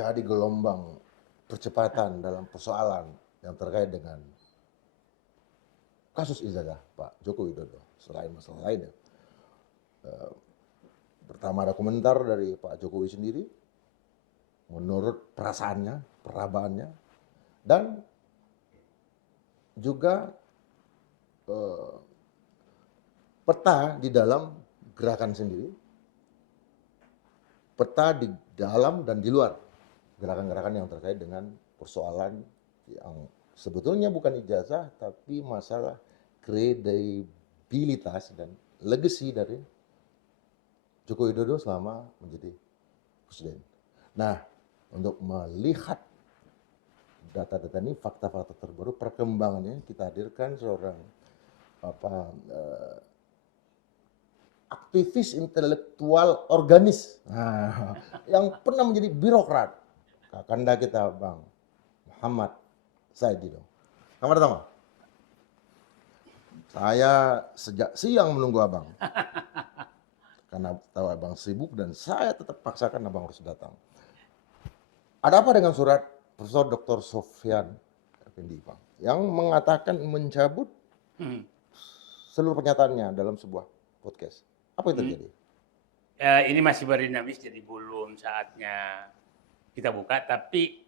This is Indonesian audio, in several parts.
terjadi gelombang percepatan dalam persoalan yang terkait dengan kasus ijazah Pak Joko Widodo. Selain masalah lain ya. Pertama ada komentar dari Pak Jokowi sendiri, menurut perasaannya, perabaannya, dan juga peta di dalam gerakan sendiri, peta di dalam dan di luar gerakan-gerakan yang terkait dengan persoalan yang sebetulnya bukan ijazah, tapi masalah kredibilitas dan legacy dari Joko Widodo selama menjadi presiden. Nah, untuk melihat data-data ini, fakta-fakta terbaru, perkembangannya, kita hadirkan seorang aktivis intelektual organis yang pernah menjadi birokrat. Kakanda kita Bang Muhammad Said. Selamat datang, Bang. Saya sejak siang menunggu Abang. Karena tahu Abang sibuk dan saya tetap paksakan Abang harus datang. Ada apa dengan surat Profesor Dr. Sofyan Effendi, Bang, yang mengatakan mencabut seluruh pernyataannya dalam sebuah podcast? Apa yang terjadi? Ini masih berdinamis, jadi belum saatnya kita buka. Tapi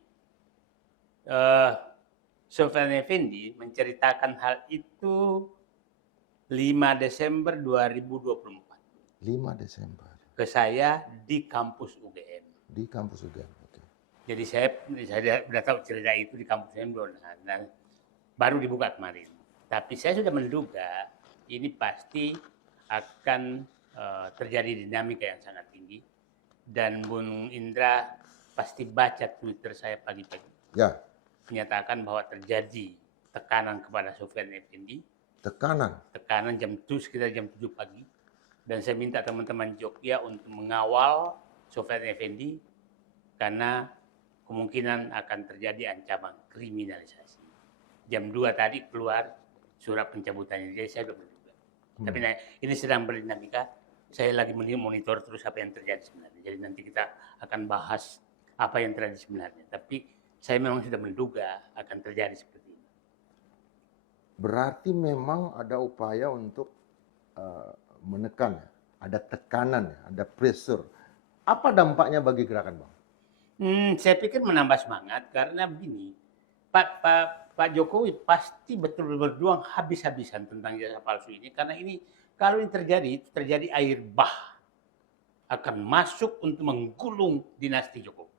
Sofyan Effendi menceritakan hal itu 5 Desember 2024. 5 Desember. Ke saya di kampus UGM. Di kampus UGM, oke. Jadi saya sudah tahu cerita itu di kampus UGM dan baru dibuka kemarin. Tapi saya sudah menduga ini pasti akan terjadi dinamika yang sangat tinggi. Dan Bung Indra pasti baca Twitter saya pagi-pagi. Ya. Menyatakan bahwa terjadi tekanan kepada Sofyan Effendi. Tekanan sekitar jam 7 pagi. Dan saya minta teman-teman Jogja untuk mengawal Sofyan Effendi karena kemungkinan akan terjadi ancaman kriminalisasi. Jam 2 tadi keluar surat pencabutannya, jadi saya sudah menduga. Tapi ini sedang berdinamika, saya lagi monitor terus apa yang terjadi sebenarnya. Jadi nanti kita akan bahas apa yang terjadi sebenarnya. Tapi saya memang sudah menduga akan terjadi seperti ini. Berarti memang ada upaya untuk menekan, ada tekanan, ada pressure. Apa dampaknya bagi gerakan, Bang? Saya pikir menambah semangat karena begini, Pak Jokowi pasti betul berjuang habis-habisan tentang ijazah palsu ini karena ini kalau ini terjadi air bah akan masuk untuk menggulung dinasti Jokowi.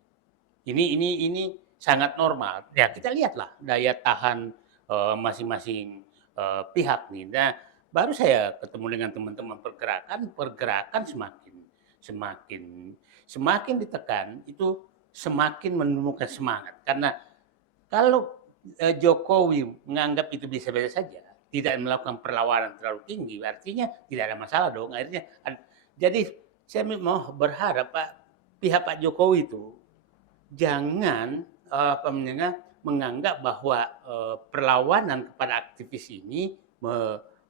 Ini sangat normal. Ya kita lihatlah daya tahan masing-masing pihak nih. Nah, baru saya ketemu dengan teman-teman pergerakan semakin ditekan itu semakin menemukan semangat. Karena kalau Jokowi menganggap itu biasa-biasa saja, tidak melakukan perlawanan terlalu tinggi, artinya tidak ada masalah dong. Jadi saya mau berharap pihak Pak Jokowi itu jangan menganggap bahwa perlawanan kepada aktivis ini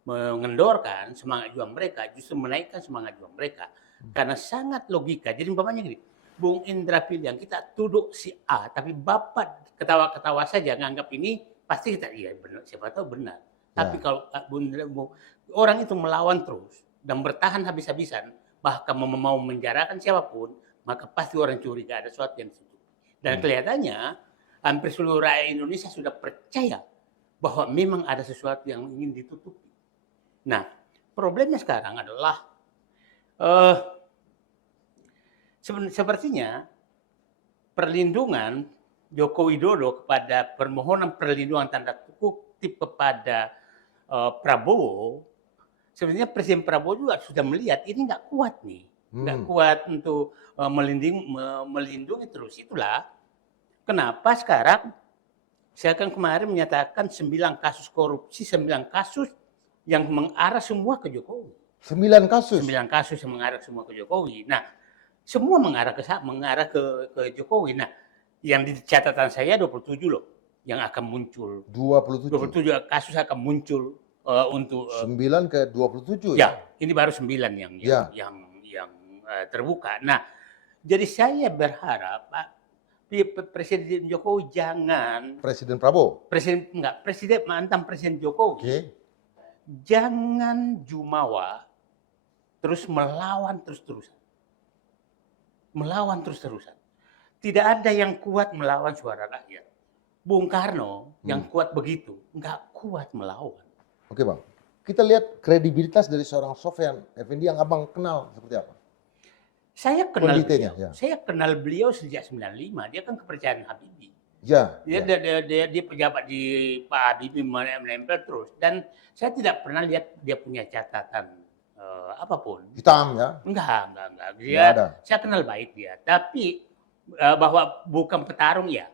mengendorkan semangat juang mereka, justru menaikkan semangat juang mereka. Karena sangat logika. Jadi umpamanya gini, Bung Indra Piliang kita tuduh si A, tapi Bapak ketawa-ketawa saja nganggap ini pasti kita iya benar, siapa tahu benar. Tapi kalau orang itu melawan terus dan bertahan habis-habisan, bahkan mau menjarakan siapapun, maka pasti orang curiga ada sesuatu yang ditutupi. Dan kelihatannya hampir seluruh rakyat Indonesia sudah percaya bahwa memang ada sesuatu yang ingin ditutupi. Nah, problemnya sekarang adalah sepertinya perlindungan Joko Widodo kepada permohonan perlindungan tanda kutip kepada Prabowo, sebenarnya Presiden Prabowo juga sudah melihat ini nggak kuat nih, nggak kuat untuk melindungi terus. Itulah kenapa sekarang saya kan kemarin menyatakan 9 kasus korupsi, 9 kasus yang mengarah semua ke Jokowi. 9 kasus? 9 kasus yang mengarah semua ke Jokowi. Nah, semua mengarah ke Jokowi. Nah, yang di catatan saya 27 loh yang akan muncul. 27 kasus akan muncul untuk 9 ke 27 ya. Ini baru 9 yang terbuka. Nah, jadi saya berharap Presiden Jokowi jangan Presiden Prabowo. Presiden mantan Presiden Jokowi Oke. jangan jumawa terus melawan terus-terusan. Melawan terus-terusan. Tidak ada yang kuat melawan suara rakyat. Bung Karno yang kuat begitu, nggak kuat melawan. Oke Bang, kita lihat kredibilitas dari seorang Sofyan Effendi yang abang kenal seperti apa? Saya kenal Konditenya, beliau. ya. Saya kenal beliau sejak 95. Dia kan kepercayaan Habibie. Ya. Dia pejabat di Pak Habibie menempel terus. Dan saya tidak pernah lihat dia punya catatan apapun. Hitam ya? Enggak. Nggak ada. Saya kenal baik dia. Tapi bahwa bukan petarung ya.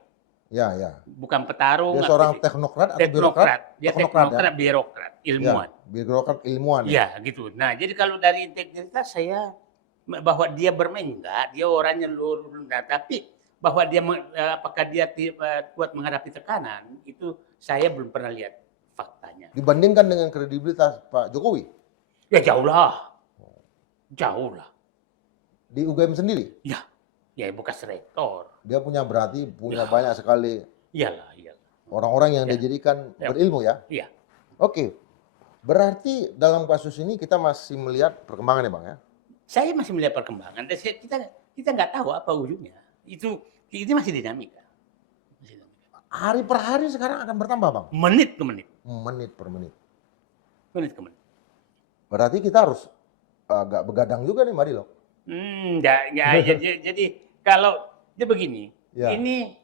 Ya. Bukan petarung. Dia seorang teknokrat atau birokrat? Dia Teknokrat, teknokrat, birokrat, ilmuwan. Ya, birokrat ilmuwan. Ya, gitu. Nah, jadi kalau dari integritas saya bahwa dia bermain enggak, dia orangnya luruh, tapi bahwa dia apakah dia kuat menghadapi tekanan itu saya belum pernah lihat faktanya. Dibandingkan dengan kredibilitas Pak Jokowi Ya jauh lah. di UGM sendiri, Ya bekas rektor. dia berarti punya Ya. banyak sekali Iyalah. orang-orang yang Ya. dijadikan Ya. berilmu ya. Iya. Oke, berarti dalam kasus ini kita masih melihat perkembangan ya Bang ya. Saya masih melihat perkembangan dan kita nggak tahu apa ujungnya. Itu masih dinamika. Hari per hari sekarang akan bertambah Bang. Menit ke menit. Menit per menit. Menit ke menit. Berarti kita harus agak begadang juga nih Madilo. Jadi kalau dia begini, Ya. ini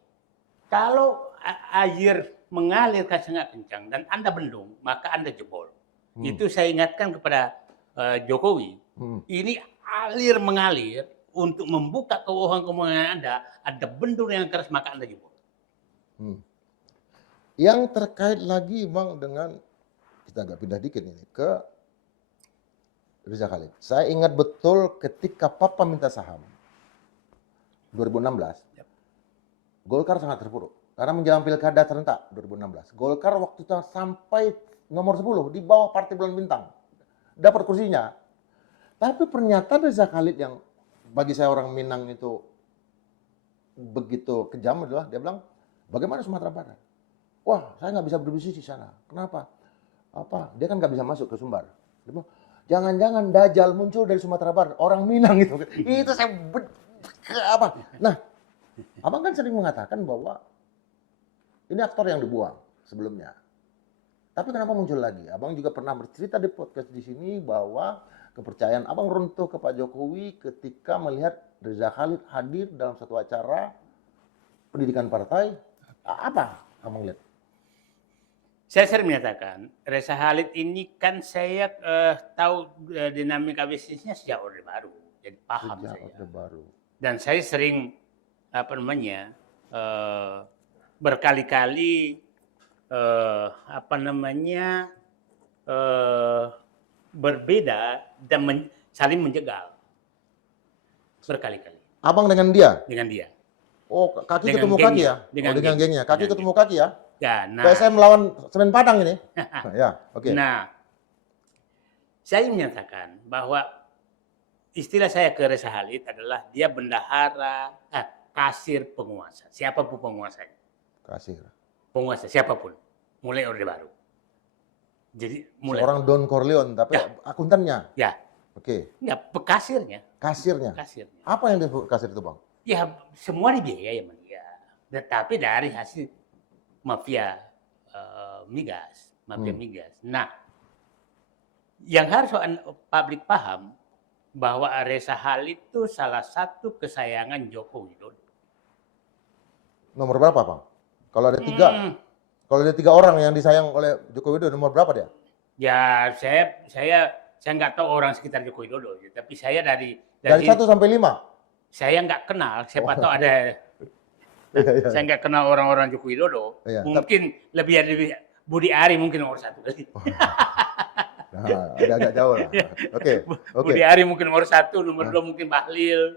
kalau air mengalir sangat kencang dan Anda bendung, maka Anda jebol. Itu saya ingatkan kepada Jokowi. Ini alir mengalir untuk membuka keuangan Anda, ada bendung yang keras maka Anda jebol. Yang terkait lagi Bang dengan, kita agak pindah dikit ini ke Riza Khalid. Saya ingat betul ketika Papa minta saham 2016, Golkar sangat terpuruk. Karena menjelang pilkada serentak 2016. Golkar waktu itu sampai nomor 10 di bawah Partai Bulan Bintang. Dapat kursinya. Tapi pernyataan Riza Khalid yang bagi saya orang Minang itu begitu kejam adalah dia bilang, bagaimana Sumatera Barat? Wah, saya nggak bisa berbisnis di sana. Kenapa? Dia kan nggak bisa masuk ke Sumbar. Dia bilang, jangan-jangan Dajjal muncul dari Sumatera Barat, orang Minang itu. Itu saya Nah, abang kan sering mengatakan bahwa ini aktor yang dibuang sebelumnya. Tapi kenapa muncul lagi? Abang juga pernah bercerita di podcast di sini bahwa kepercayaan abang runtuh ke Pak Jokowi ketika melihat Riza Khalid hadir dalam satu acara pendidikan partai. Apa abang lihat? Saya sering menyatakan, Riza Khalid ini kan saya tahu dinamika bisnisnya sejak Orde Baru. Jadi paham Sejak saya. Orde Baru. Dan saya sering berkali-kali berbeda dan saling menjegal. Berkali-kali. Abang dengan dia? Dengan dia. Oh, kaki Dengan ketemu gengnya. kaki ya? Dengan Dengan gengnya. Kaki Dengan ketemu kaki ya? Ya, nah. PSM melawan Semen Padang ini? Ya, oke. Nah, saya menyatakan bahwa istilah saya ke Riza Khalid adalah dia bendahara, kasir penguasa. Siapapun penguasanya. Kasir. Penguasa, siapapun. Mulai Orde Baru. Jadi, mulai. Seorang Don Corleone, tapi Ya. akuntannya? Ya. Oke. Ya, kasirnya. Kasirnya? Kasirnya. Apa yang disebut kasir itu, Bang? Ya, semua dibiayai sama dia. Tapi dari hasil mafia migas. Migas. Nah, yang harus publik paham bahwa Riza Khalid itu salah satu kesayangan Joko Widodo. Nomor berapa, Bang? Kalau ada tiga orang yang disayang oleh Joko Widodo, nomor berapa dia? Ya, saya nggak tahu orang sekitar Joko Widodo, tapi saya dari 1 sampai 5? saya nggak kenal. Siapa tahu ada. Iya. Saya nggak kenal orang-orang Joko Widodo. Iya, Mungkin lebih Budi Ari mungkin nomor 1 kali. Nah, agak jauh lah. Oke. Budi Ari mungkin nomor 1, nomor 2 mungkin Bahlil,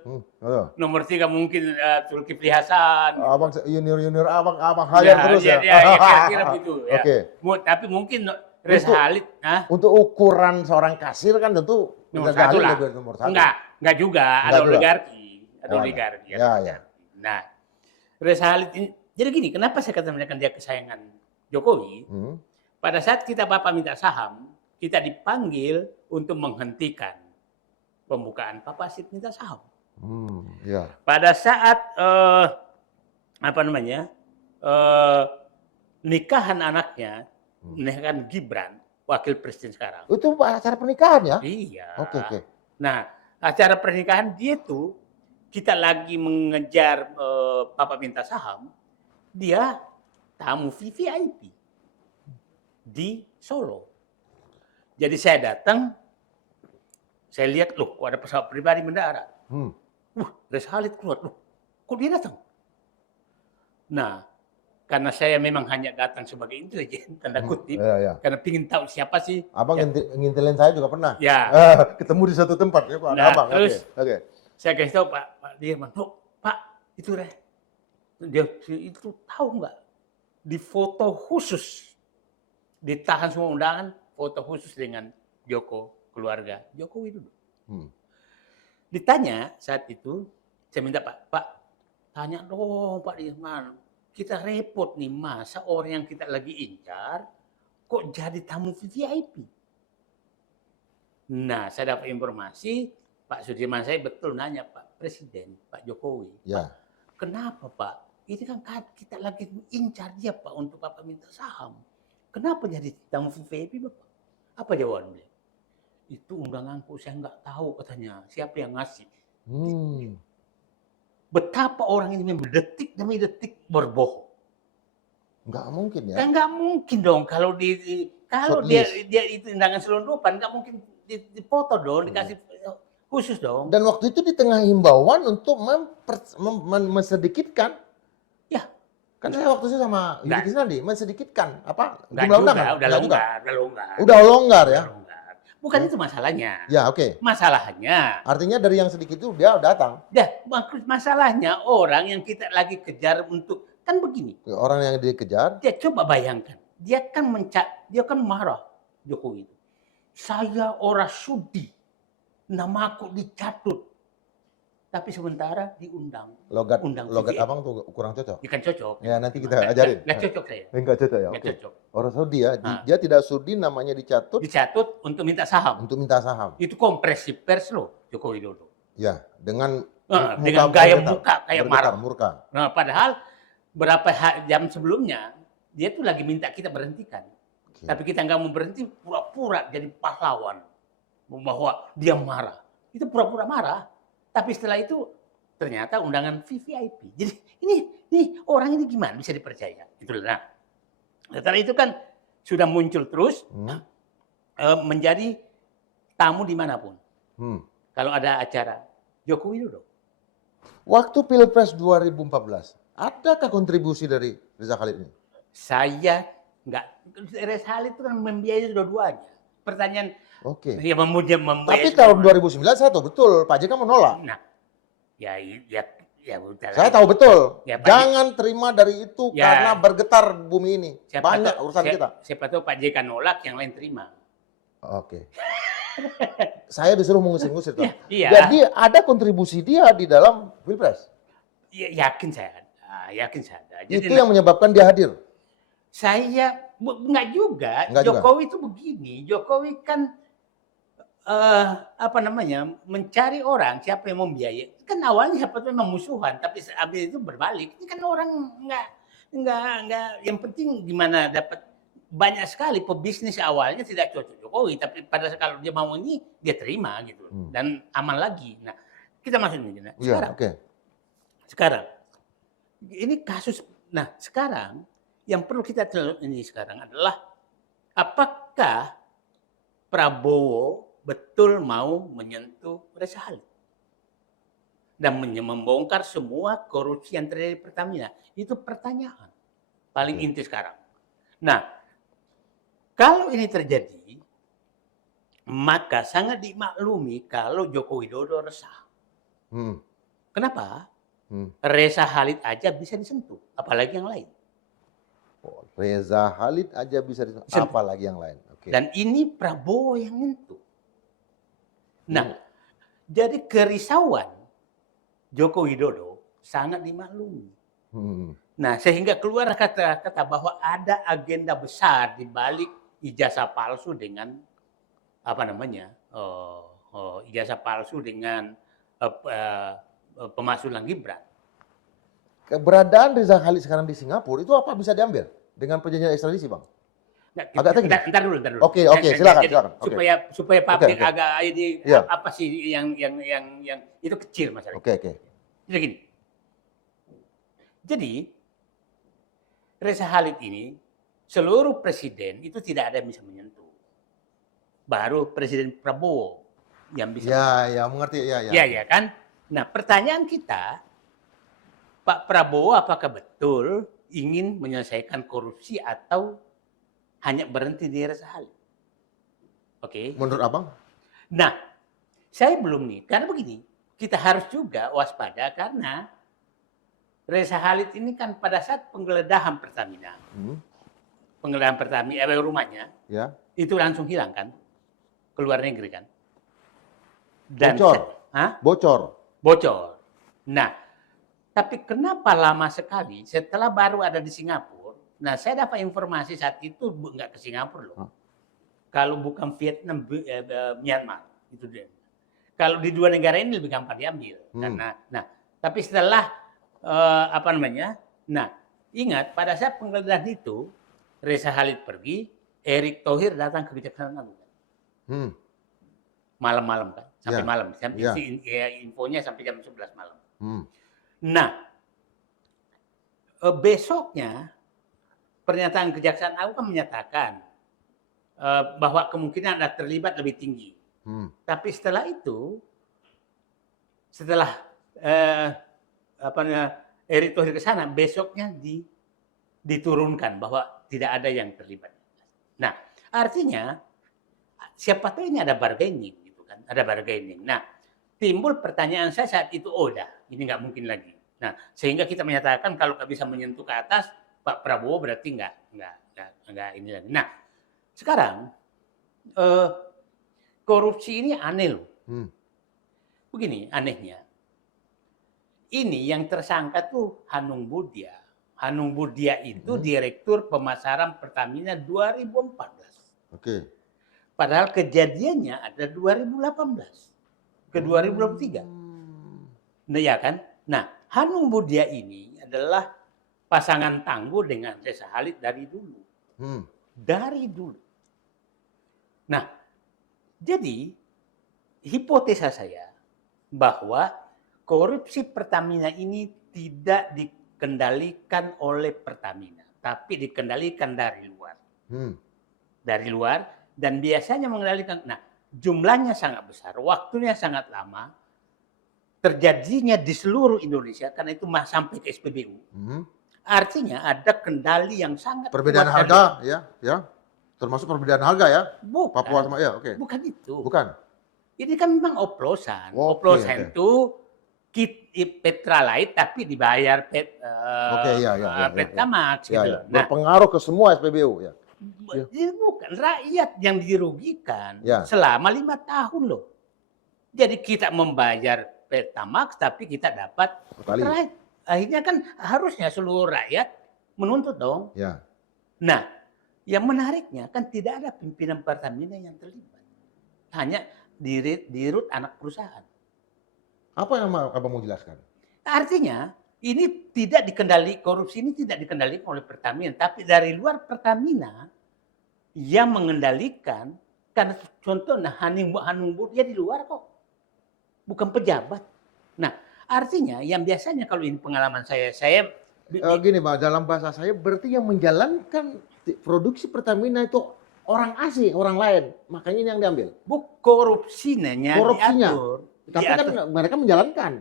nomor 3 mungkin Zulkifli Hasan. Abang junior abang hire terus ya. Kira-kira begitu. Ya. Oke. Tapi mungkin Riza Khalid, untuk ukuran seorang kasir kan tentu nomor Riza 1 Khalid lah. lebih nomor 1. Enggak juga. Ada Enggak juga. oligarki. Ada Oh, oligarki. ya. Nah, Reza Halid ini, jadi gini, kenapa saya katakan dia kesayangan Jokowi? Pada saat kita Bapak minta saham, kita dipanggil untuk menghentikan pembukaan Bapak Asyid minta saham. Ya. Pada saat nikahan anaknya, nikahan Gibran, wakil presiden sekarang. Itu acara pernikahan ya? Iya. Oke. Nah, acara pernikahan dia tuh, kita lagi mengejar Bapak minta saham, dia tamu VVIP di Solo. Jadi saya datang, saya lihat, loh, kok ada pesawat pribadi mendarat. Reza Halid keluar, loh, kok dia datang? Nah, karena saya memang hanya datang sebagai intelijen, tanda kutip, karena ingin tahu siapa sih. Abang ngintilin saya juga pernah. Ya. Ketemu di satu tempat ya Pak. Nah, abang. terus Oke. saya kasih tahu Pak Dirman, loh, Pak, itu dia itu tahu nggak? Di foto khusus, ditahan semua undangan, foto khusus dengan keluarga Joko Widodo. Ditanya saat itu, saya minta Pak, tanya dong Pak Dirman, kita repot nih, masa orang yang kita lagi incar kok jadi tamu VIP. Nah, saya dapat informasi, Pak Sudirman saya betul nanya Pak Presiden, Pak Jokowi, Ya. kenapa Pak? Ini kan kita lagi incar dia Pak untuk Bapak minta saham. Kenapa jadi tamu VIP Bapak? Apa jawabannya? Itu undanganku, saya nggak tahu katanya. Siapa yang ngasih? Betapa orang ini memang detik demi detik berbohong. Nggak mungkin ya? Kan nggak mungkin dong kalau dia itu undangan selundupan, nggak mungkin dipoto dong, dikasih khusus dong. Dan waktu itu di tengah himbauan untuk mesedikitkan. Ya. Kan saya waktu itu sama Yudi Krisnandi mesedikitkan apa? Nggak Jumlah juga, undangan. udah longgar. Udah longgar ya? Bukan itu masalahnya. Ya, oke. Masalahnya. Artinya dari yang sedikit itu dia datang. Ya, masalahnya orang yang kita lagi kejar untuk, kan begini. Orang yang dikejar. Dia coba bayangkan, dia kan marah Jokowi itu. Saya orang sudi, namaku dicatut, tapi sementara diundang. Logat abang tuh kurang cocok. Ikan cocok. Ya nanti kita ajarin. Nggak cocok saya. Enggak cocok ya. Nggak Oke. cocok. Orang Saudi ya, dia tidak sudi namanya dicatut. Dicatut untuk minta saham. Untuk minta saham. Itu kompresi pers loh Joko Widodo. Ya, dengan gaya muka kayak marah. Murka. Nah, padahal berapa jam sebelumnya dia tuh lagi minta kita berhentikan. Tapi kita nggak mau berhenti, pura-pura jadi pahlawan. Bahwa dia marah. Itu pura-pura marah. Tapi setelah itu ternyata undangan VVIP. Jadi ini orang ini gimana bisa dipercaya? Itulah. Nah, setelah itu kan sudah muncul terus menjadi tamu dimanapun. Kalau ada acara Joko Widodo. Waktu Pilpres 2014, adakah kontribusi dari Reza Halid ini? Saya enggak. Reza Halid itu kan membiayai dua-duanya. Pertanyaan. Oke. Ya membiayai. Tapi tahun 2009 saya tahu betul Pak JK menolak. Nah, ya betul. Saya tahu betul. Ya, jangan terima dari itu karena bergetar bumi ini. Banyak urusan kita. Siapa tahu Pak JK nolak, yang lain terima. Oke. Saya disuruh mengusir-ngusir. Iya. Jadi ada kontribusi dia di dalam Pilpres. Ya, yakin saya ada. Jadi, itu yang menyebabkan dia hadir. Saya enggak juga. Jokowi itu begini. Jokowi kan mencari orang siapa yang membiayai. Kan awalnya siapa itu memang musuhan, tapi habis itu berbalik. Ini kan orang enggak yang penting gimana dapat. Banyak sekali pebisnis awalnya tidak cocok Jokowi, tapi pada kalau dia mau ini dia terima gitu dan aman lagi. Nah, kita masuk ini. Nah, sekarang ini kasus. Nah, sekarang yang perlu kita tahu ini sekarang adalah apakah Prabowo betul mau menyentuh Reza Halid dan membongkar semua korupsi yang terjadi di Pertamina? Itu pertanyaan paling inti sekarang. Nah, kalau ini terjadi, maka sangat dimaklumi kalau Joko Widodo resah. Kenapa? Reza Halid aja bisa disentuh, apalagi yang lain. Reza Halid aja bisa disentuh, apalagi yang lain. Dan ini Prabowo yang nyentuh. Nah, jadi kerisauan Joko Widodo sangat dimaklumi. Hmm. Nah, sehingga keluar kata-kata bahwa ada agenda besar di balik ijazah palsu dengan apa namanya, ijazah palsu dengan pemakzulan Gibran. Keberadaan Rizal Khalid sekarang di Singapura itu apa bisa diambil dengan perjanjian ekstradisi, Bang? Nah, Agak teknis. Entar dulu. Oke, silakan, Jadi, silakan. Oke. supaya publik Oke. agak ini Iya. apa sih yang itu kecil masalahnya. Oke. Jadi gini. Jadi Reza Khalid ini seluruh presiden itu tidak ada yang bisa menyentuh. Baru Presiden Prabowo yang bisa. Ya, mengerti. Ya. Ya kan? Nah, pertanyaan kita, Pak Prabowo apakah betul ingin menyelesaikan korupsi atau hanya berhenti di Reza Khalid? Oke. Menurut Abang? Nah, saya belum nih, karena begini, kita harus juga waspada karena Reza Khalid ini kan pada saat penggeledahan Pertamina, penggeledahan Pertamina, rumahnya, Ya. itu langsung hilang kan, keluar negeri kan. Dan Bocor. Bocor. Nah, tapi kenapa lama sekali setelah baru ada di Singapura? Nah, saya dapat informasi saat itu nggak ke Singapura loh. Kalau bukan Vietnam, Myanmar itu dia. Kalau di dua negara ini lebih gampang diambil karena, nah, tapi setelah nah, ingat pada saat penggeledahan itu Reza Khalid pergi, Erick Thohir datang ke Kejaksaan Agung. Malam-malam kan, sampai malam. Infonya sampai jam 11 malam. Nah, besoknya pernyataan Kejaksaan Agung kan menyatakan bahwa kemungkinan ada terlibat lebih tinggi. Tapi setelah itu, setelah Erick Thohir ke sana, besoknya diturunkan bahwa tidak ada yang terlibat. Nah, artinya siapa tahu ini ada bargaining, gitu kan? Ada bargaining. Nah, timbul pertanyaan saya saat itu, ini nggak mungkin lagi. Nah, sehingga kita menyatakan kalau nggak bisa menyentuh ke atas, Pak Prabowo berarti nggak ini lagi. Nah, sekarang korupsi ini aneh loh. Begini anehnya. Ini yang tersangka tuh Hanung Budia. Hanung Budia itu Direktur Pemasaran Pertamina 2014. Oke. Padahal kejadiannya ada 2018 ke 2023. Nah, ya kan? Nah, Hanung Budia ini adalah pasangan tangguh dengan Reza Khalid dari dulu. Dari dulu. Nah, jadi hipotesa saya bahwa korupsi Pertamina ini tidak dikendalikan oleh Pertamina, tapi dikendalikan dari luar. Dari luar, dan biasanya mengendalikan, nah jumlahnya sangat besar, waktunya sangat lama, terjadinya di seluruh Indonesia, karena itu sampai ke SPBU. Artinya ada kendali yang sangat perbedaan kuat harga, ya. Termasuk perbedaan harga ya. Bukan. Papua sama oke. Bukan itu. Bukan. Ini kan memang oplosan. Oke, Oplosan itu Petralite tapi dibayar Pertamax gitu. Nah, berpengaruh ke semua SPBU ya. Jadi bukan rakyat yang dirugikan Ya. selama 5 tahun loh. Jadi kita membayar Pertamax tapi kita dapat Petralite. Akhirnya kan harusnya seluruh rakyat menuntut dong. Ya. Nah, yang menariknya kan tidak ada pimpinan Pertamina yang terlibat. Hanya dirut anak perusahaan. Apa yang Abang mau jelaskan? Artinya ini tidak korupsi ini tidak dikendalikan oleh Pertamina, tapi dari luar Pertamina yang mengendalikan. Karena contohnya Hanung Budia di luar kok, bukan pejabat. Nah, artinya yang biasanya kalau ini pengalaman saya gini Bang, dalam bahasa saya berarti yang menjalankan produksi Pertamina itu orang asing, orang lain. Makanya ini yang diambil. Korupsinya diatur. Tapi kan mereka menjalankan.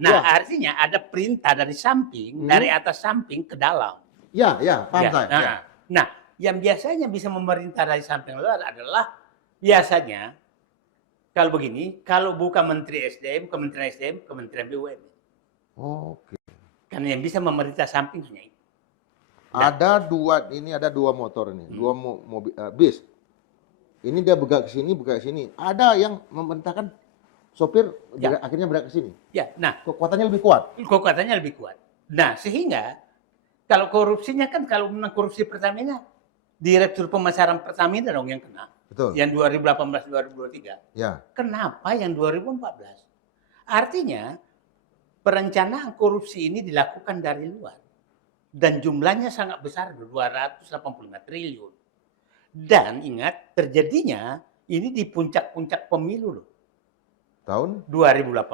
Nah, artinya ada perintah dari samping, dari atas samping ke dalam. Ya, paham saya. Nah, yang biasanya bisa memerintah dari samping luar adalah biasanya kalau begini, kalau bukan Menteri SDM, Kementerian SDM, Kementerian BUMN. Oke. Karena yang bisa memerintah samping hanya itu. Ada dua motor ini, dua mobil bis. Ini dia bergerak ke sini, bergerak ke sini. Ada yang memerintahkan sopir akhirnya bergerak ke sini. Ya, nah, kekuatannya lebih kuat. Kekuatannya lebih kuat. Nah, sehingga kalau korupsinya kan kalau memang korupsi Pertamina, Direktur Pemasaran Pertamina dong yang kena. Betul. Yang 2018-2023. Ya. Kenapa yang 2014? Artinya perencanaan korupsi ini dilakukan dari luar. Dan jumlahnya sangat besar, 285 triliun. Dan ingat, terjadinya ini di puncak-puncak pemilu loh. Tahun 2018,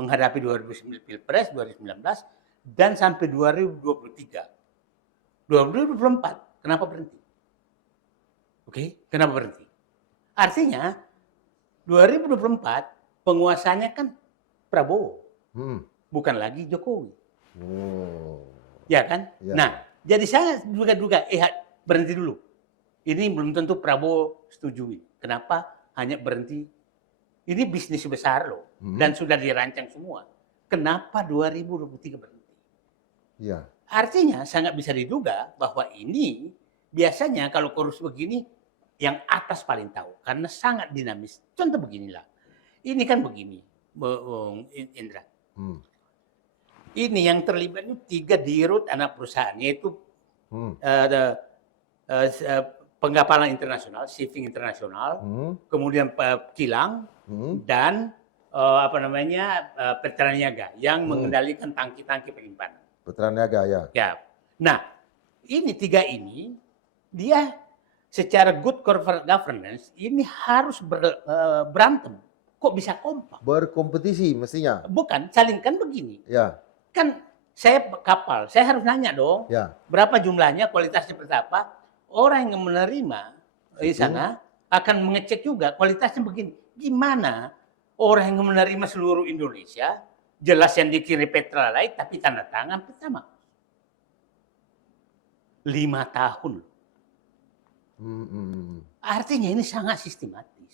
menghadapi 2009 Pilpres 2019, dan sampai 2023. 2024, kenapa berhenti? Oke, kenapa berhenti? Artinya 2024 penguasanya kan Prabowo, bukan lagi Jokowi. Oh. Ya kan? Ya. Nah, jadi saya duga-duga, berhenti dulu. Ini belum tentu Prabowo setujui. Kenapa hanya berhenti? Ini bisnis besar loh, dan sudah dirancang semua. Kenapa 2023 berhenti? Ya. Artinya sangat bisa diduga bahwa ini biasanya kalau korupsi begini, yang atas paling tahu. Karena sangat dinamis. Contoh beginilah. Ini kan begini, Indra. Ini yang terlibat itu 3 dirut anak perusahaan, yaitu penggapalan internasional, shipping internasional, kemudian kilang, dan Petraniaga yang mengendalikan tangki-tangki penyimpanan. Petraniaga ya. Ya. Nah, ini 3 ini dia secara good corporate governance ini harus berantem. Kok bisa kompak? Berkompetisi mestinya. Bukan, saling kan begini. Ya. Kan saya kapal, saya harus nanya dong. Ya. Berapa jumlahnya, kualitasnya seperti apa? Orang yang menerima di sana akan mengecek juga kualitasnya begini. Gimana orang yang menerima seluruh Indonesia, jelas yang dikirim Petralite, tapi tanda tangan pertama. 5 tahun. Artinya ini sangat sistematis.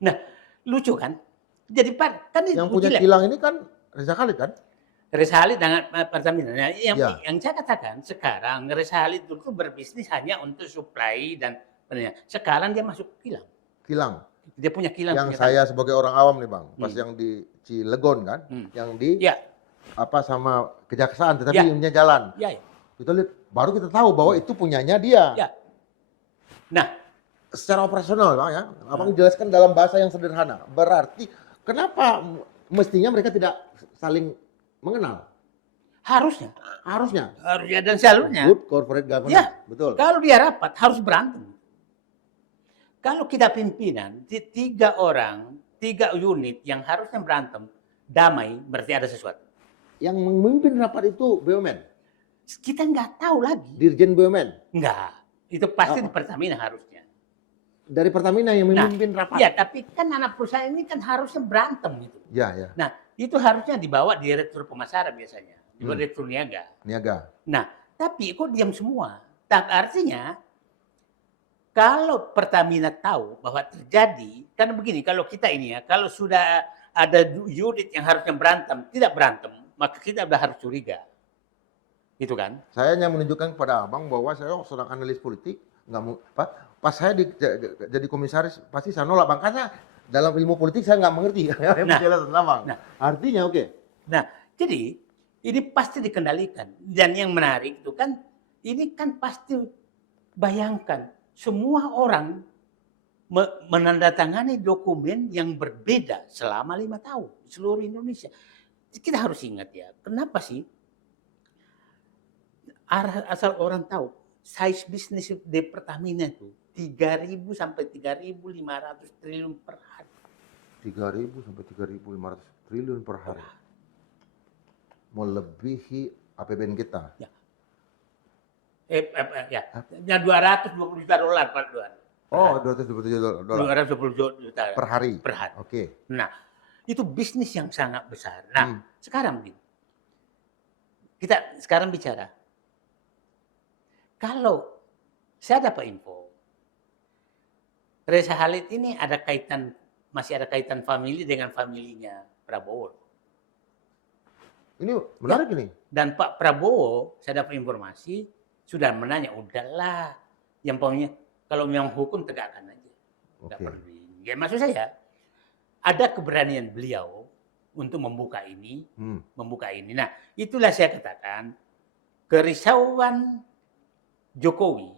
Nah, lucu kan? Jadi kan yang punya kilang ini kan Reza Khalid kan? Reza Khalid dengan Pertamina. Nah, yang saya katakan sekarang Reza Khalid itu berbisnis hanya untuk supply dan sekarang dia masuk kilang. Kilang. Dia punya kilang. Yang saya sebagai orang awam nih Bang, pas yang di Cilegon kan, yang di sama kejaksaan, tetapi punya jalan. Ya. Kita lihat, baru kita tahu bahwa itu punyanya dia. Ya. Nah, secara operasional Bang ya, Abang jelaskan dalam bahasa yang sederhana. Berarti kenapa mestinya mereka tidak saling mengenal? Harusnya dan seharusnya. Good corporate governance. Ya, betul. Kalau dia rapat harus berantem. Kalau kita pimpinan, 3 orang, 3 unit yang harusnya berantem, damai, berarti ada sesuatu. Yang memimpin rapat itu BUMN? Kita nggak tahu lagi. Dirjen BUMN? Nggak. Itu pasti di Pertamina harusnya. Dari Pertamina yang memimpin rapat? Iya, tapi kan anak perusahaan ini kan harusnya berantem gitu. Ya. Nah, itu harusnya dibawa Direktur Pemasaran biasanya. Direktur Niaga. Nah, tapi kok diam semua? Artinya, kalau Pertamina tahu bahwa terjadi, karena begini, kalau kita ini ya, kalau sudah ada unit yang harusnya berantem, tidak berantem, maka kita udah harus curiga. Itu kan? Saya hanya menunjukkan kepada Abang bahwa saya seorang analis politik, nggak mau pas saya jadi komisaris pasti saya nolak Bang, karena dalam ilmu politik saya nggak mengerti. Artinya oke. Nah, jadi ini pasti dikendalikan. Dan yang menarik itu kan, ini kan pasti bayangkan semua orang menandatangani dokumen yang berbeda selama 5 tahun di seluruh Indonesia. Kita harus ingat ya, kenapa sih? Asal orang tahu, size bisnis di Pertamina itu 3.000 sampai 3.500 triliun per hari. 3.000 sampai 3.500 triliun per hari. Melebihi APBN kita. Ya. Ya 220 juta dolar per bulan. Oh, 220 juta dolar. 220 juta per hari. Per hari. Oke. Nah, itu bisnis yang sangat besar. Nah, sekarang begini. Kita sekarang bicara. Kalau saya dapat info, Reza Khalid ini masih ada kaitan famili dengan familinya Prabowo. Ini menarik ini. Dan Pak Prabowo, saya dapat informasi, sudah menanya, udahlah, yang pokoknya kalau memang hukum tegakkan aja. Nggak perlu. Ya, maksud saya, ada keberanian beliau untuk membuka ini, Hmm. membuka ini. Nah, itulah saya katakan kerisauan Jokowi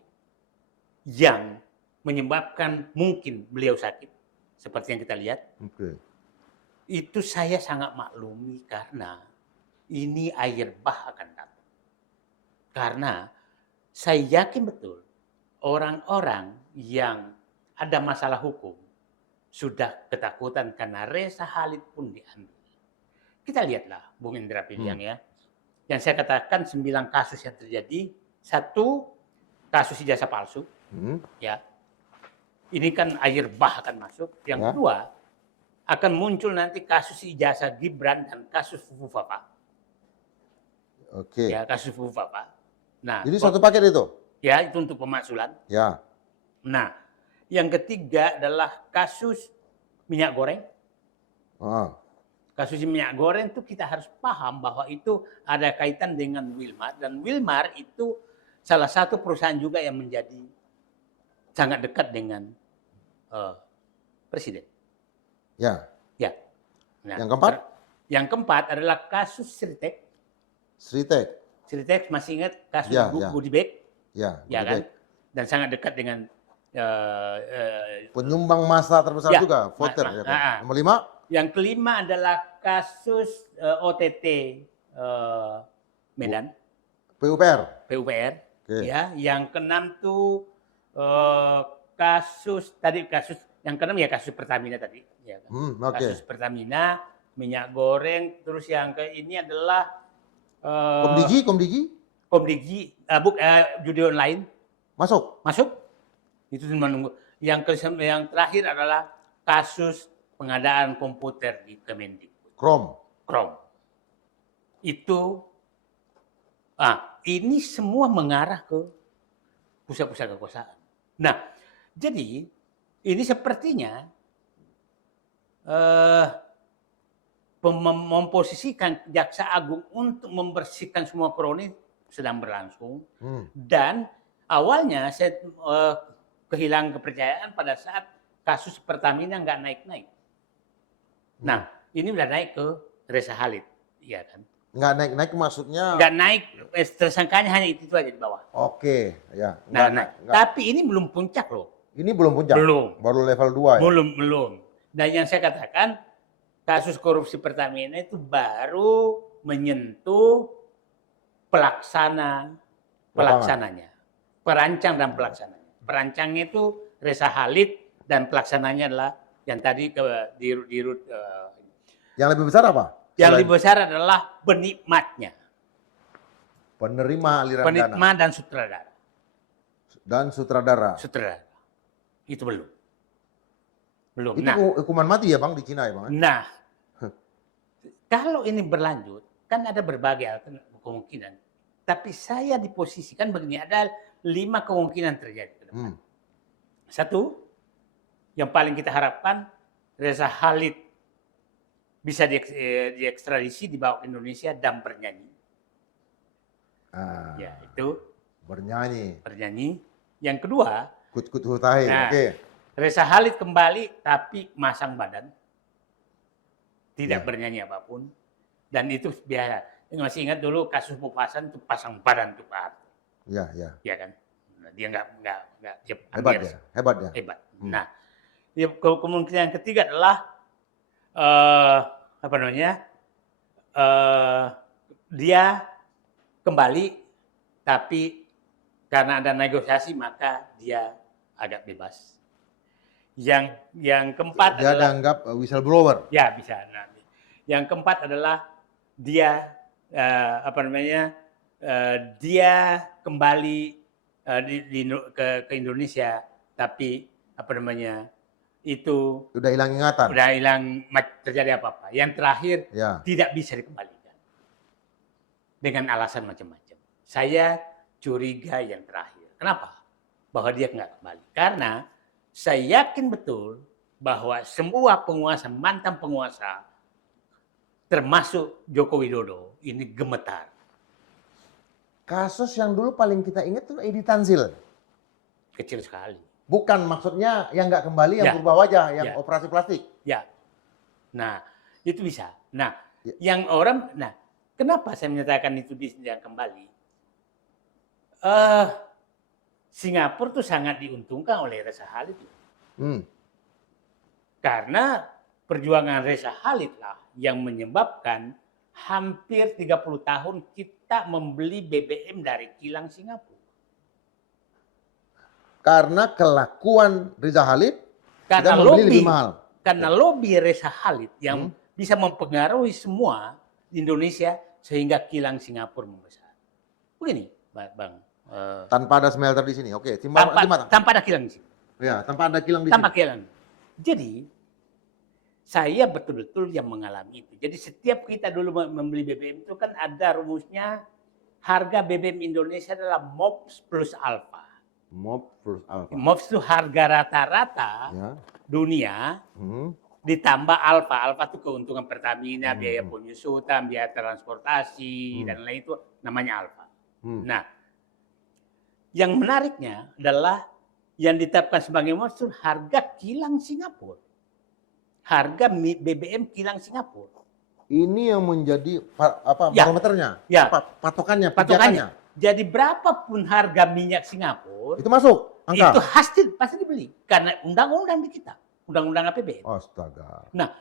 yang menyebabkan mungkin beliau sakit, seperti yang kita lihat, Oke. itu saya sangat maklumi karena ini air bah akan datang. Karena saya yakin betul orang-orang yang ada masalah hukum sudah ketakutan karena Reza Khalid pun diambil. Kita lihatlah Bung Indra Piliang ya. Yang saya katakan 9 kasus yang terjadi, 1 kasus ijazah palsu, Hmm. ya. Ini kan air bah akan masuk. Yang Ya. kedua, akan muncul nanti kasus ijazah Gibran dan kasus Fufu Papa. Oke. Ya, kasus Fufu Papa. Nah, Jadi satu paket itu? ya itu untuk pemaksulan. Ya. Nah, yang ketiga adalah kasus minyak goreng. Ah. Kasus minyak goreng itu kita harus paham bahwa itu ada kaitan dengan Wilmar. Dan Wilmar itu salah satu perusahaan juga yang menjadi sangat dekat dengan Presiden. Ya. Ya. Nah, Yang keempat? Yang keempat adalah kasus Sritek. Sritek. Sritek masih ingat kasus Ya, ya. Goodie Ya. ya kan? Baik. Dan sangat dekat dengan Penyumbang massa terbesar Ya. juga, voter. Ya kan? Ah. Nomor 5? Yang kelima adalah kasus OTT Medan, PUPR. PUPR. Oke. Ya, yang keenam tuh kasus yang keenam ya kasus Pertamina tadi. Ya, kan? Oke. Kasus Pertamina, minyak goreng. Terus yang ke ini adalah Komdigi? Komdigi, judi online Masuk? masuk. Itu menunggu. Yang terakhir adalah kasus pengadaan komputer di Kemendikbud. Chrome. Itu ini semua mengarah ke pusat-pusat kekuasaan. Nah, jadi ini sepertinya memposisikan Jaksa Agung untuk membersihkan semua kroni sedang berlangsung. Dan awalnya saya kehilangan kepercayaan pada saat kasus Pertamina nggak naik-naik. Nah, ini udah naik ke Reza Khalid, ya kan? Nggak naik-naik maksudnya? Nggak naik, tersangkanya hanya itu aja di bawah. Oke, ya. Nah, tapi ini belum puncak loh. Ini belum puncak? Belum. Baru level 2 ya? Belum. Dan yang saya katakan, kasus korupsi Pertamina itu baru menyentuh pelaksananya. Perancang dan pelaksananya. Perancangnya itu Reza Khalid dan pelaksananya adalah yang tadi di Yang lebih besar apa? yang lebih besar adalah penikmatnya. Penerima aliran Penikmat dana. dan sutradara. Sutradara. Itu belum. Itu hukuman mati ya Bang di Cina ya Bang? Nah, kalau ini berlanjut, kan ada berbagai kemungkinan. Tapi saya diposisikan begini, ada 5 kemungkinan terjadi ke depan. 1, yang paling kita harapkan, Reza Khalid bisa diekstradisi, dibawa ke Indonesia dan bernyanyi. Ya, itu bernyanyi. Yang kedua, Kut hutahe. Oke. Reza Khalid kembali tapi masang badan. Tidak bernyanyi apapun. Dan itu biasa. Masih ingat dulu kasus Mufasan itu pasang badan tuh Pak Harto. Iya. Ya kan? Dia nggak Hebat ya. Nah, kemungkinan ketiga adalah dia kembali tapi karena ada negosiasi maka dia agak bebas. Yang keempat dia adalah dianggap whistleblower. Ya, bisa. Nah, yang keempat adalah dia dia kembali ke Indonesia tapi itu Udah hilang ingatan. udah hilang terjadi apa-apa. Yang terakhir tidak bisa dikembalikan dengan alasan macam-macam. Saya curiga yang terakhir. Kenapa? Bahwa dia nggak kembali. Karena saya yakin betul bahwa semua penguasa, mantan penguasa, termasuk Joko Widodo, ini gemetar. Kasus yang dulu paling kita ingat tuh Edi Tanzil. Kecil sekali. Bukan maksudnya yang nggak kembali, yang berubah wajah, yang operasi plastik. Ya. Nah, Itu bisa. Nah, Ya. kenapa saya menyatakan itu bisa kembali? Eh, Singapura tuh sangat diuntungkan oleh Reza Khalid. Hmm. Karena perjuangan Reza Khalid lah yang menyebabkan hampir 30 tahun kita membeli BBM dari kilang Singapura. Karena kelakuan Riza Khalid, kita Karena membeli lobby, lebih mahal. karena lobby Reza Khalid yang Hmm. bisa mempengaruhi semua di Indonesia sehingga kilang Singapura membesar. Begini, Bang. Tanpa ada smelter di sini. Oke, timbal gimana? Tanpa ada kilang di sini. Ya, tanpa ada kilang di Tanpa sini. kilang. Jadi, saya betul-betul yang mengalami itu. Jadi setiap kita dulu membeli BBM itu kan ada rumusnya, harga BBM Indonesia adalah MOPS plus alfa. MOP plus alpha. MOPS itu harga rata-rata Ya. dunia Hmm. ditambah alfa. Alfa itu keuntungan Pertamina, biaya penyusutan, biaya transportasi, dan lain itu namanya alfa. Hmm. Nah, yang menariknya adalah yang ditetapkan sebagai MOPS itu harga kilang Singapura. Harga BBM kilang Singapura. Ini yang menjadi Ya. barometernya, Ya. patokannya, Patokannya. pijakannya. Jadi berapapun harga minyak Singapura, Itu masuk angka. itu hasil pasti dibeli. Karena undang-undang di kita. Undang-undang APBN. Astaga. Nah,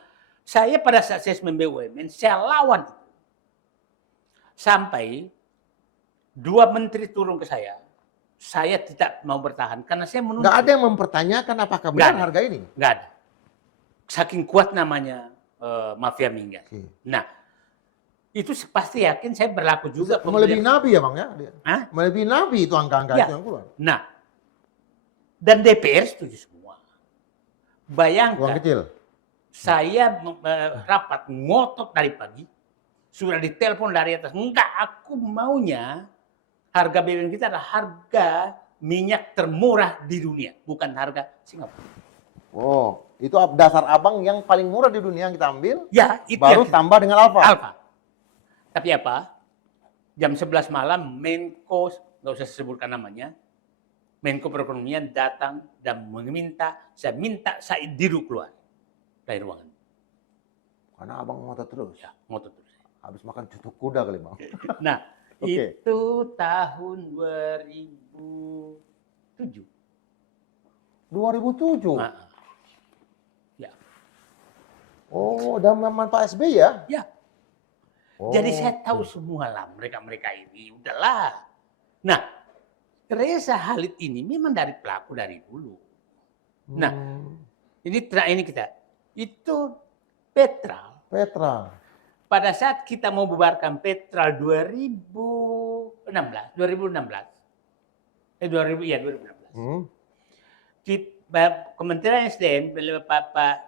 saya pada saat saya BUMN, saya lawan itu. Sampai 2 menteri turun ke saya tidak mau bertahan. Karena saya menunggu. Nggak ada yang mempertanyakan apakah Nggak benar ada. harga ini. Nggak ada. Saking kuat namanya mafia minyak. Oke. Nah, itu pasti yakin saya berlaku juga. Melebihi Nabi ya Bang ya? Hah? Melebihi Nabi itu angka-angka Ya. itu yang keluar. Nah, dan DPR setuju semua. Uang Bayangkan, kecil. saya rapat ngotot dari pagi, sudah ditelepon dari atas. Enggak, aku maunya harga BBM kita adalah harga minyak termurah di dunia, bukan harga Singapura. Oh, itu dasar abang yang paling murah di dunia yang kita ambil, Ya, itu baru yang tambah dengan alfa. alfa. Tapi apa? Jam 11 malam, Menko, nggak usah sebutkan namanya, Menko Perekonomian datang dan saya minta Said Didu keluar dari ruangan. Karena abang ngotot terus. Ya, ngotot terus. Habis makan cucuk kuda kali Bang. Nah, Oke. itu tahun 2007. 2007. Nah, ya. Oh, udah zaman Pak SBY ya? Ya. Oh, Jadi saya tahu semua lah mereka-mereka ini. Udahlah. Nah, Reza Khalid ini memang dari pelaku dari dulu. Nah, ini kita. Itu Petrol. Petra. Pada saat kita mau bubarkan Petrol 2016. 2016. Kementerian SDM, Pak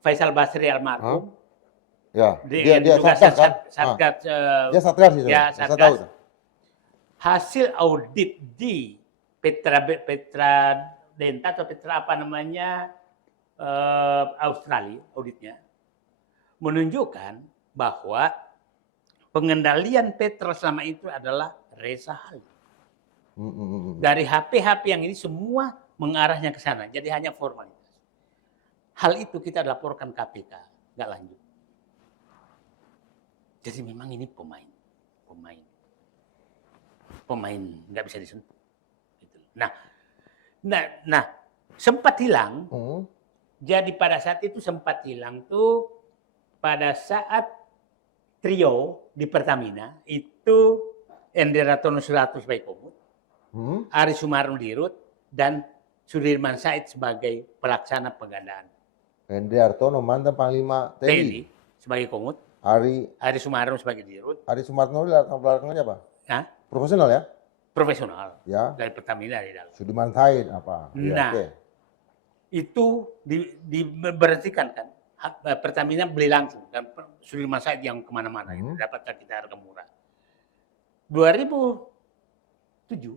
Faisal Basri almarhum, Ya, dia satgas kan? Satgas, Dia satgas itu. ya, Saya Satgas. tahu itu. Hasil audit di Petra Denta atau Petra apa namanya Australia auditnya menunjukkan bahwa pengendalian Petra selama itu adalah Reza Khalid. Dari HP-HP yang ini semua mengarahnya ke sana. Jadi hanya formalitas. Hal itu kita laporkan KPK, nggak lanjut. Jadi memang ini pemain nggak bisa disentuh. Gitu. Nah, sempat hilang. Jadi pada saat itu sempat hilang tuh pada saat trio di Pertamina itu Endera Tono 100 sebagai komut, Ari Sumarno Dirut, dan Sudirman Said sebagai pelaksana penggandaan. Hendri Hartono mantan Panglima TNI. Sebagai komut, Ari Sumarno sebagai Dirut. Ari Sumarno latar belakangnya apa? Hah? Profesional ya? Profesional. Ya. Dari Pertamina dari dalam. Sudirman Said apa? Ya, Nah, oke. itu diberhentikan kan. Pertamina beli langsung dan Sudirman Said yang kemana-mana itu dapat kita harga murah. 2007.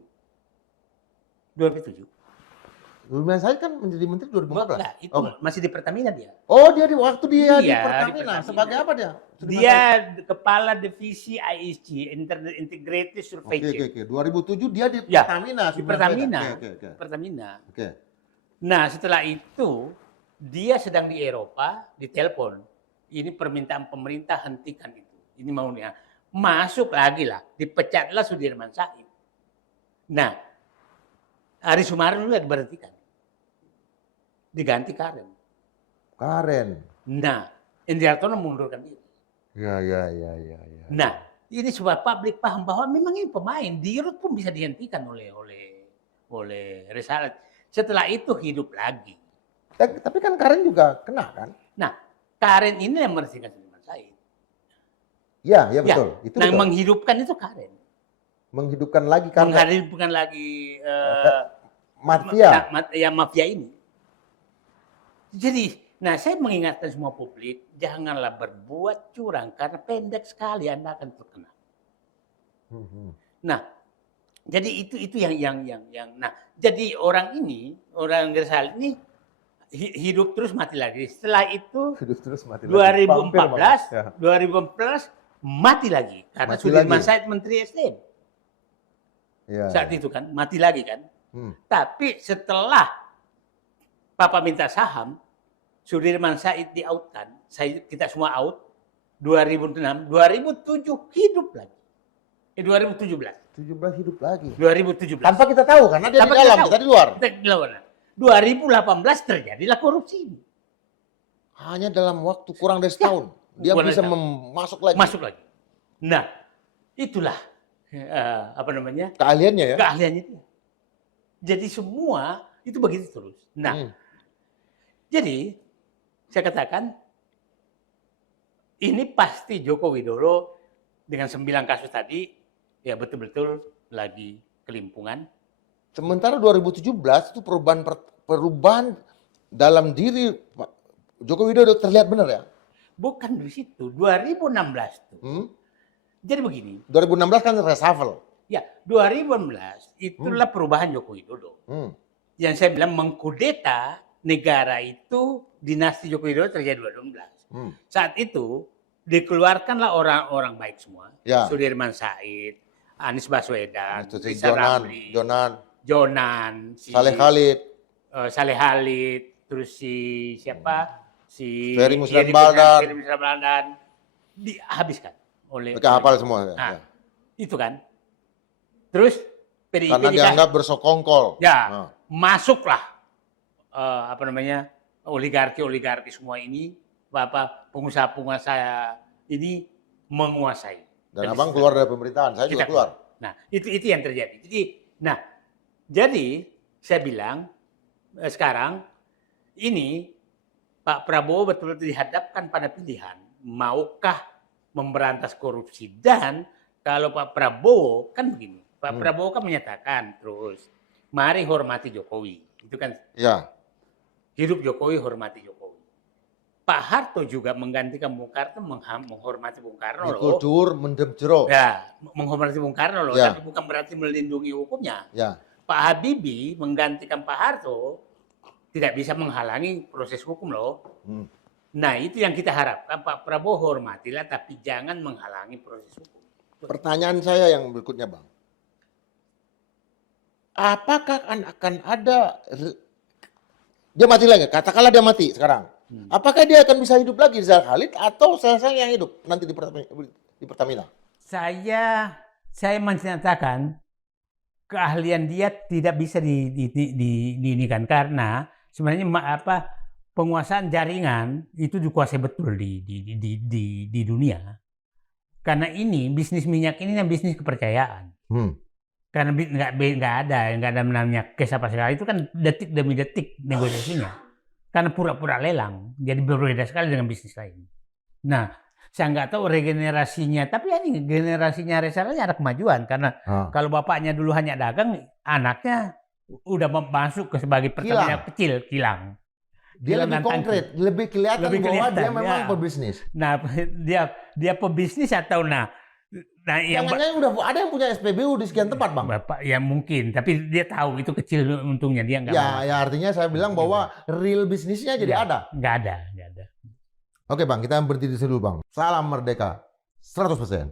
Sudirman Said kan menjadi menteri 2015. Enggak, itu Oh. masih di Pertamina dia. Oh, dia di waktu dia di Iya, di Pertamina. Pertamina. Sebagai apa dia? Sudirman Dia Said. kepala divisi ISG, Integrated Survey Oke, Chain. oke, oke. 2007 dia di Ya, Pertamina. Di Sudirman Said. Pertamina. Oke. Pertamina. Oke. Nah, setelah itu dia sedang di Eropa, ditelepon. ini permintaan pemerintah, hentikan itu. Ini maunya. Masuk lagi lah, dipecatlah Sudirman Said. Nah, Ari Sumarno juga diberhentikan. Diganti Karen. Karen. Nah, Indi Hartono mengundurkan diri. Ya. Nah, ini supaya publik paham bahwa memang ini pemain. Dirut pun bisa dihentikan oleh Risalah. Setelah itu hidup lagi. Tapi kan Karen juga kena kan? Nah, Karen ini yang membersihkan Sudirman Said. Ya betul. Itu Nah, betul. menghidupkan itu Karen. Menghidupkan lagi Karen. Menghidupkan lagi mafia. Mafia ini. Jadi, nah saya mengingatkan semua publik, janganlah berbuat curang karena pendek sekali Anda akan terkena. Nah, jadi itu yang nah, jadi orang Gersal ini hidup terus mati lagi. Setelah itu Hidup terus mati lagi. 2014 mati lagi karena Mati Sudirman lagi. Said Menteri SDM. Ya. Saat itu kan mati lagi kan. Tapi setelah Papa minta saham, Sudirman Said di-outkan, kita semua out, 2006, 2007 hidup lagi. 2017. 17 hidup lagi. 2017. Tanpa kita tahu karena dia Tanpa di dalam, tahu. kita di luar. Kita di luar. 2018 terjadilah korupsi ini. Hanya dalam waktu kurang dari setahun. Dia kurang bisa dari masuk lagi. Masuk lagi. Nah, itulah Keahliannya ya. keahliannya dia. Jadi semua itu begitu terus. Nah, jadi saya katakan ini pasti Joko Widodo dengan 9 kasus tadi ya betul-betul lagi kelimpungan. Sementara 2017 itu perubahan dalam diri Pak Joko Widodo terlihat benar ya. Bukan di situ, 2016 tuh. Jadi begini. 2016 kan reshuffle. Ya, 2016 itulah perubahan Joko Widodo. Yang saya bilang mengkudeta negara itu dinasti Joko Widodo terjadi 2012. Saat itu dikeluarkanlah orang-orang baik semua. Ya. Sudirman Said, Anies Baswedan, Rizal Ramli, Jonan, Saleh Khalid, Saleh Khalid, terus siapa? Si Ferry Muslim Baldan. Dihabiskan oleh mereka hafal semua. Nah, itu kan. Terus PDIP Karena dianggap bersokongkol. Ya, masuklah oligarki semua ini, pengusaha-pengusaha ini menguasai. Dan abang keluar dari pemerintahan, saya juga keluar. Nah, itu yang terjadi. Jadi saya bilang sekarang ini Pak Prabowo betul-betul dihadapkan pada pilihan, maukah memberantas korupsi. Dan kalau Pak Prabowo kan begini, Pak Prabowo kan menyatakan terus, mari hormati Jokowi. Itu kan ya. Hidup Jokowi, hormati Jokowi. Pak Harto juga menggantikan Bung Karno, menghormati Bung Karno loh. Dikudur, mendem jero. Ya, menghormati Bung Karno loh, Ya. tapi bukan berarti melindungi hukumnya. Ya. Pak Habibie menggantikan Pak Harto, tidak bisa menghalangi proses hukum loh. Nah, itu yang kita harapkan. Pak Prabowo hormatilah, tapi jangan menghalangi proses hukum. Pertanyaan saya yang berikutnya, Bang. Apakah akan ada... Dia mati lagi, katakanlah dia mati sekarang. Apakah dia akan bisa hidup lagi Rizal Khalid atau saya yang hidup nanti di Pertamina? Saya menyatakan keahlian dia tidak bisa diinikan karena sebenarnya penguasaan jaringan itu dikuasai betul di dunia. Karena ini bisnis minyak ini bisnis kepercayaan. Karena nggak ada namanya cash apa segala, itu kan detik demi detik negosiasinya. Karena pura-pura lelang, jadi berbeda sekali dengan bisnis lain. Nah, saya nggak tahu regenerasinya, tapi ini generasinya Resalnya ada kemajuan karena kalau bapaknya dulu hanya dagang, anaknya udah masuk ke sebagai Pertamina kecil, kilang. Dia lebih konkret, lebih kelihatan bahwa dia memang pebisnis. Nah, dia pebisnis atau yang udah ada yang punya SPBU di sekian tempat, Bang. Bapak ya mungkin, tapi dia tahu itu kecil untungnya, dia nggak. Ya artinya saya bilang bahwa real bisnisnya jadi ada. Nggak ada. Oke, Bang, kita berhenti di sini dulu, Bang. Salam merdeka 100%.